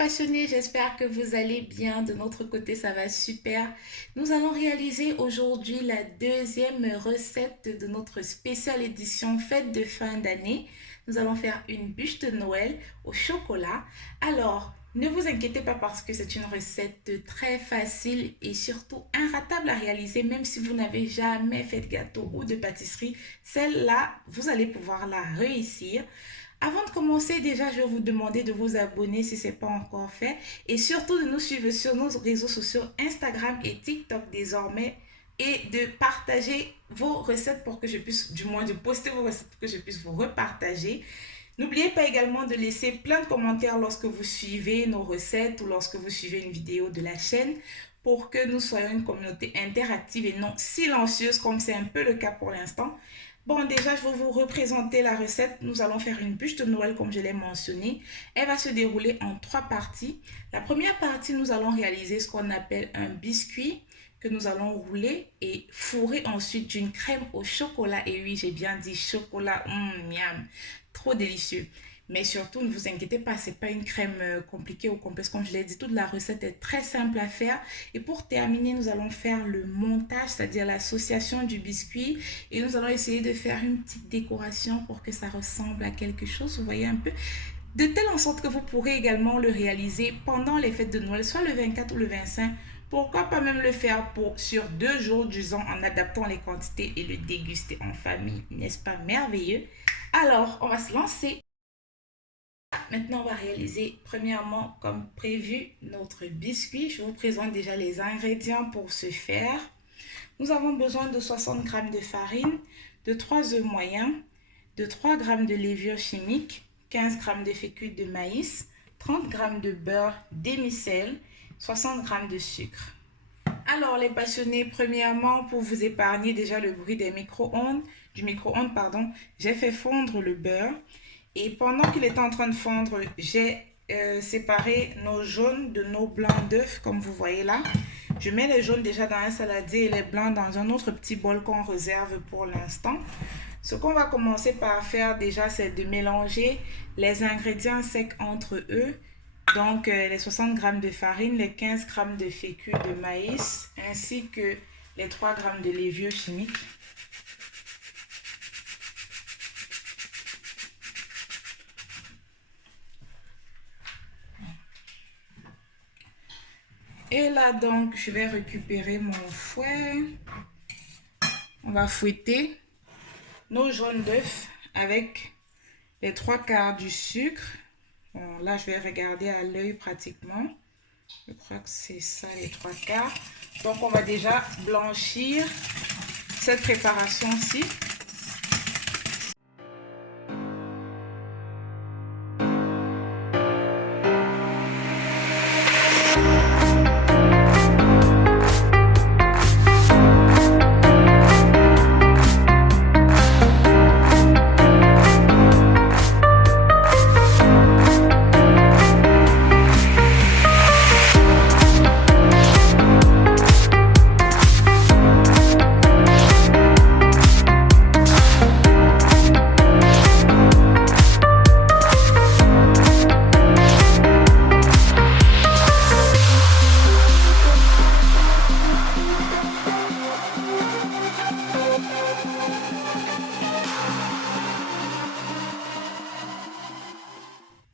passionnés, j'espère que vous allez bien. De notre côté, ça va super. Nous allons réaliser aujourd'hui la deuxième recette de notre spéciale édition fête de fin d'année. Nous allons faire une bûche de Noël au chocolat. Alors, ne vous inquiétez pas parce que c'est une recette très facile et surtout inratable à réaliser, même si vous n'avez jamais fait de gâteau ou de pâtisserie. Celle-là, vous allez pouvoir la réussir. Avant de commencer, déjà, je vais vous demander de vous abonner si ce n'est pas encore fait et surtout de nous suivre sur nos réseaux sociaux Instagram et TikTok désormais et de partager vos recettes pour que je puisse, du moins de poster vos recettes pour que je puisse vous repartager. N'oubliez pas également de laisser plein de commentaires lorsque vous suivez nos recettes ou lorsque vous suivez une vidéo de la chaîne pour que nous soyons une communauté interactive et non silencieuse comme c'est un peu le cas pour l'instant. Bon, déjà, je vais vous représenter la recette. Nous allons faire une bûche de Noël, comme je l'ai mentionné. Elle va se dérouler en 3 parties. La première partie, nous allons réaliser ce qu'on appelle un biscuit que nous allons rouler et fourrer ensuite d'une crème au chocolat. Et oui, j'ai bien dit chocolat, miam, trop délicieux. Mais surtout, ne vous inquiétez pas, ce n'est pas une crème compliquée ou complexe. Comme je l'ai dit, toute la recette est très simple à faire. Et pour terminer, nous allons faire le montage, c'est-à-dire l'association du biscuit. Et nous allons essayer de faire une petite décoration pour que ça ressemble à quelque chose. Vous voyez un peu, de telle en sorte que vous pourrez également le réaliser pendant les fêtes de Noël, soit le 24 ou le 25. Pourquoi pas même le faire sur 2 jours, disons, en adaptant les quantités et le déguster en famille. N'est-ce pas merveilleux? Alors, on va se lancer. Maintenant, on va réaliser premièrement, comme prévu, notre biscuit. Je vous présente déjà les ingrédients pour ce faire. Nous avons besoin de 60 g de farine, de 3 œufs moyens, de 3 g de levure chimique, 15 g de fécule de maïs, 30 g de beurre demi-sel, 60 g de sucre. Alors les passionnés, premièrement, pour vous épargner déjà le bruit des micro-ondes, j'ai fait fondre le beurre. Et pendant qu'il était en train de fondre, j'ai séparé nos jaunes de nos blancs d'œufs, comme vous voyez là. Je mets les jaunes déjà dans un saladier et les blancs dans un autre petit bol qu'on réserve pour l'instant. Ce qu'on va commencer par faire déjà, c'est de mélanger les ingrédients secs entre eux. Donc, les 60 g de farine, les 15 g de fécule de maïs, ainsi que les 3 g de levure chimique. Et là, donc, je vais récupérer mon fouet. On va fouetter nos jaunes d'œufs avec les 3/4 du sucre. Bon, là, je vais regarder à l'œil pratiquement. Je crois que c'est ça, les 3/4. Donc, on va déjà blanchir cette préparation-ci.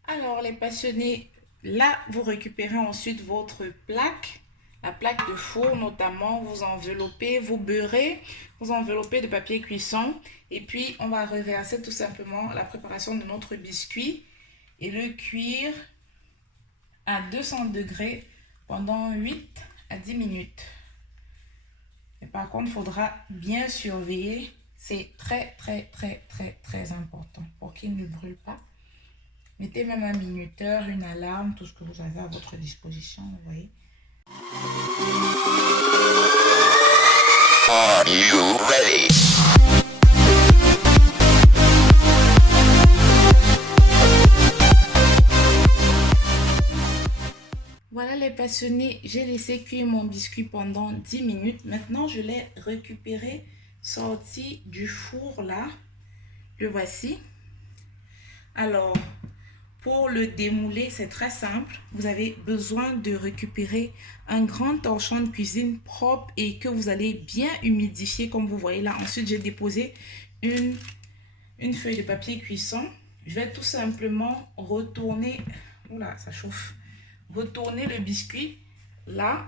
Alors les passionnés, là vous récupérez ensuite votre plaque, la plaque de four notamment, vous enveloppez, vous beurrez, vous enveloppez de papier cuisson et puis on va reverser tout simplement la préparation de notre biscuit et le cuire à 200 degrés pendant 8 à 10 minutes. Et par contre, il faudra bien surveiller, c'est très important pour qu'il ne brûle pas. Mettez même un minuteur, une alarme, tout ce que vous avez à votre disposition, vous voyez. Are you ready? Voilà les passionnés, j'ai laissé cuire mon biscuit pendant 10 minutes. Maintenant, je l'ai récupéré, sorti du four là. Le voici. Alors, Pour le démouler, c'est très simple. Vous avez besoin de récupérer un grand torchon de cuisine propre et que vous allez bien humidifier comme vous voyez là. Ensuite, j'ai déposé une feuille de papier cuisson. Je vais tout simplement retourner, oula, ça chauffe, retourner le biscuit là.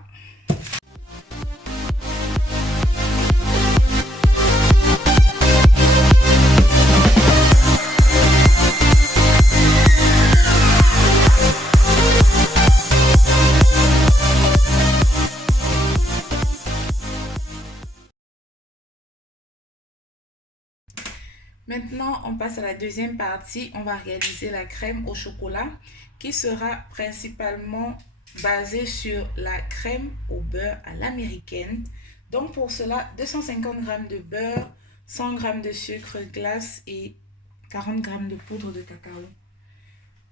Maintenant, on passe à la deuxième partie. On va réaliser la crème au chocolat qui sera principalement basée sur la crème au beurre à l'américaine. Donc pour cela, 250 g de beurre, 100 g de sucre glace et 40 g de poudre de cacao.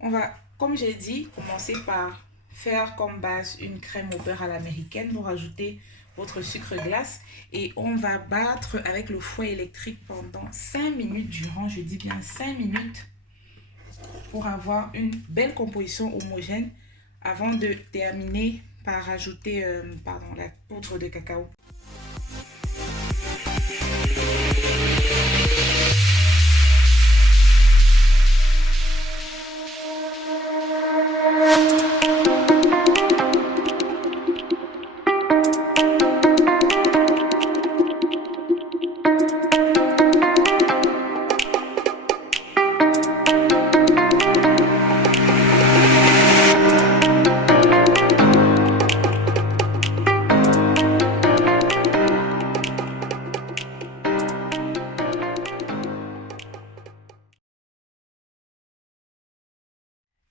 On va, comme j'ai dit, commencer par faire comme base une crème au beurre à l'américaine. Vous rajoutez votre sucre glace et on va battre avec le fouet électrique pendant 5 minutes durant, je dis bien 5 minutes, pour avoir une belle composition homogène avant de terminer par rajouter la poudre de cacao.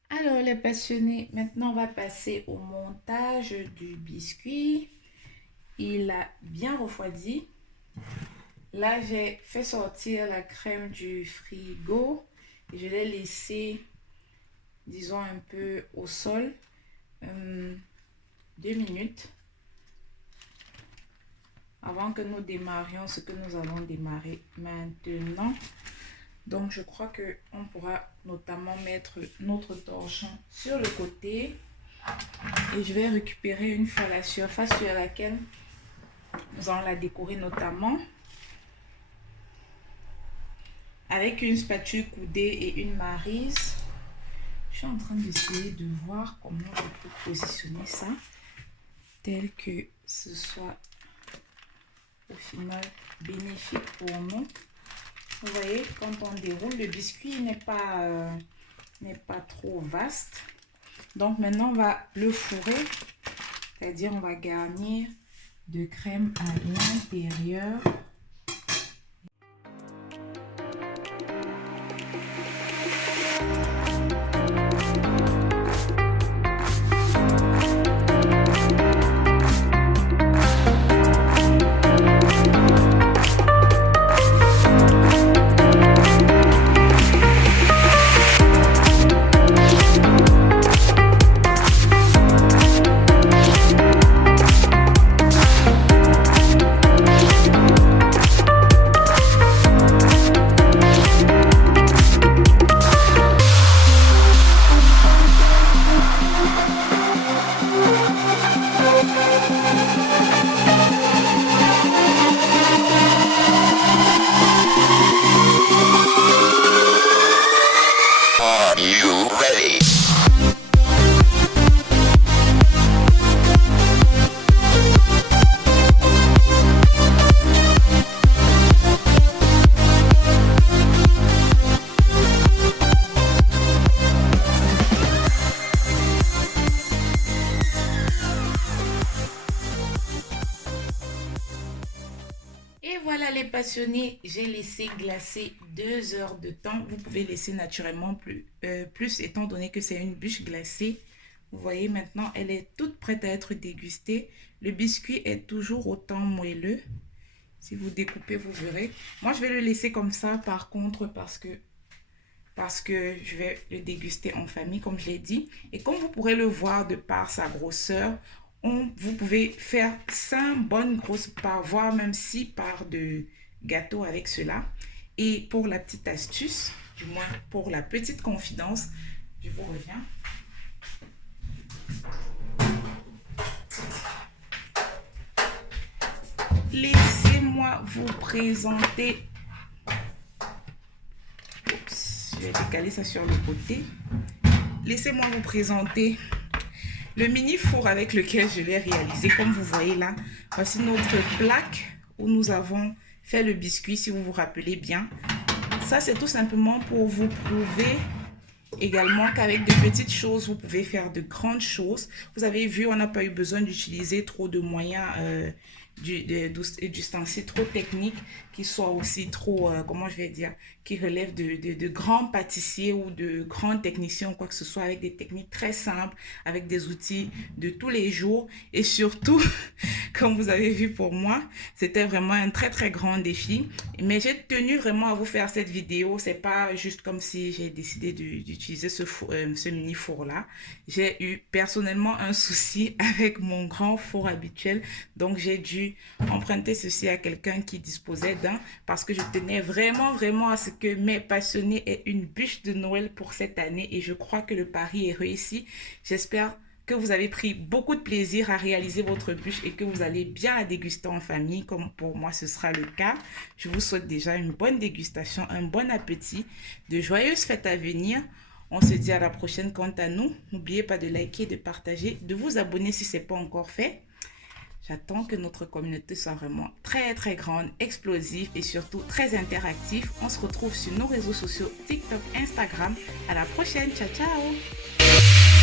Alors les passionnés, maintenant on va passer au montage du biscuit. Il a bien refroidi. Là j'ai fait sortir la crème du frigo et je l'ai laissé, disons, un peu au sol 2 minutes avant que nous démarrions ce que nous allons démarrer maintenant. Donc je crois que on pourra notamment mettre notre torchon sur le côté et je vais récupérer une fois la surface sur laquelle nous allons la décorer, notamment avec une spatule coudée et une maryse. Je suis en train d'essayer de voir comment je peux positionner ça tel que ce soit au final bénéfique pour nous. Vous voyez, quand on déroule, le biscuit n'est pas trop vaste. Donc maintenant, on va le fourrer, c'est-à-dire on va garnir de crème à l'intérieur. Are you ready? Et voilà les passionnés, j'ai laissé glacer 2 heures de temps. Vous pouvez laisser naturellement plus étant donné que c'est une bûche glacée. Vous voyez maintenant, elle est toute prête à être dégustée. Le biscuit est toujours autant moelleux. Si vous découpez, vous verrez. Moi, je vais le laisser comme ça par contre parce que je vais le déguster en famille, comme je l'ai dit. Et comme vous pourrez le voir de par sa grosseur, vous pouvez faire 5 bonnes grosses parts, voire même 6 parts de gâteau avec cela. Et pour la petite astuce, du moins pour la petite confidence, Je vous reviens. Laissez-moi vous présenter. Oups, je vais décaler ça sur le côté. Laissez-moi vous présenter le mini four avec lequel je l'ai réalisé. Comme vous voyez là, voici notre plaque où nous avons fait le biscuit, si vous vous rappelez bien. Ça, c'est tout simplement pour vous prouver également qu'avec de petites choses, vous pouvez faire de grandes choses. Vous avez vu, on n'a pas eu besoin d'utiliser trop de moyens d'ustensiles trop techniques qui soient aussi trop, comment je vais dire, qui relèvent de grands pâtissiers ou de grands techniciens ou quoi que ce soit, avec des techniques très simples, avec des outils de tous les jours. Et surtout, comme vous avez vu pour moi, c'était vraiment un très très grand défi. Mais j'ai tenu vraiment à vous faire cette vidéo. C'est pas juste comme si j'ai décidé d'utiliser ce mini four là. J'ai eu personnellement un souci avec mon grand four habituel. Donc j'ai dû emprunter ceci à quelqu'un qui disposait d'un, parce que je tenais vraiment à ce que mes passionnés aient une bûche de Noël pour cette année, et je crois que le pari est réussi. J'espère que vous avez pris beaucoup de plaisir à réaliser votre bûche et que vous allez bien la déguster en famille, comme pour moi ce sera le cas. Je vous souhaite déjà une bonne dégustation, un bon appétit, de joyeuses fêtes à venir. On se dit à la prochaine. Quant à nous, n'oubliez pas de liker, de partager, de vous abonner si ce n'est pas encore fait. J'attends que notre communauté soit vraiment très très grande, explosive et surtout très interactive. On se retrouve sur nos réseaux sociaux TikTok, Instagram. À la prochaine. Ciao, ciao.